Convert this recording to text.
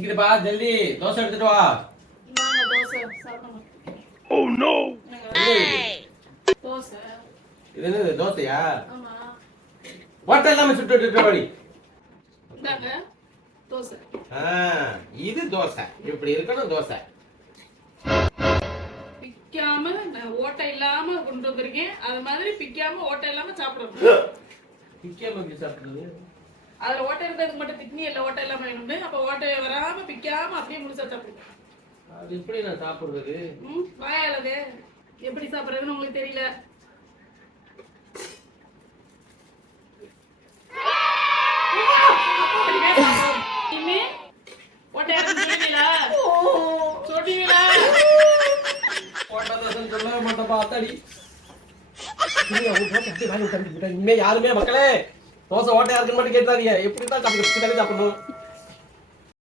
பசிக்குதுப்பா ஜல்தி தோசை எடுத்துட்டு வா. இந்தாங்க தோசை சாப்பிடுங்க. Oh no! தோசை. இது என்னது தோசையா? ஆமா. ஓட்டை எல்லாமே சுட்டு எடுத்துட்டு வாடி. இந்தாங்க தோசை. இது தோசை. இப்படி இருக்கணும் தோசை. பிக்காம ஓட்டை இல்லாம கொண்டு வந்திருக்கேன். அது மாதிரி பிக்காம ஓட்டை இல்லாம சாப்பிடணும். பிக்காம எப்படி சாப்பிடுறது? அதுல ஓட்டை இருந்ததுக்கு மட்டும் திட்னி இல்ல ஓட்டை இல்லாம வேணும்னு. அப்ப ஓட்டை வராம பிக்காம அப்படியே முழுசா சாப்பிடுங்க. அது எப்படி நான் சாப்பிடுறது? வாயாலவே எப்படி சாப்பிடுறதுன்னு உங்களுக்கு தெரியல. இனிமே ஓட்டை சொல்லுவீங்களா? சொல்லுவீங்களா? ஓட்டை தோசைன்னு சொல்லவே மாட்டேப்பா அத்தாடி. இனிமே யாருமே மக்களே தோசை ஓட்டையா இருக்குன்னு மட்டும் கேட்டாதீங்க. எப்படிதான் சாப்பிடுறது? சாப்பிடணும்.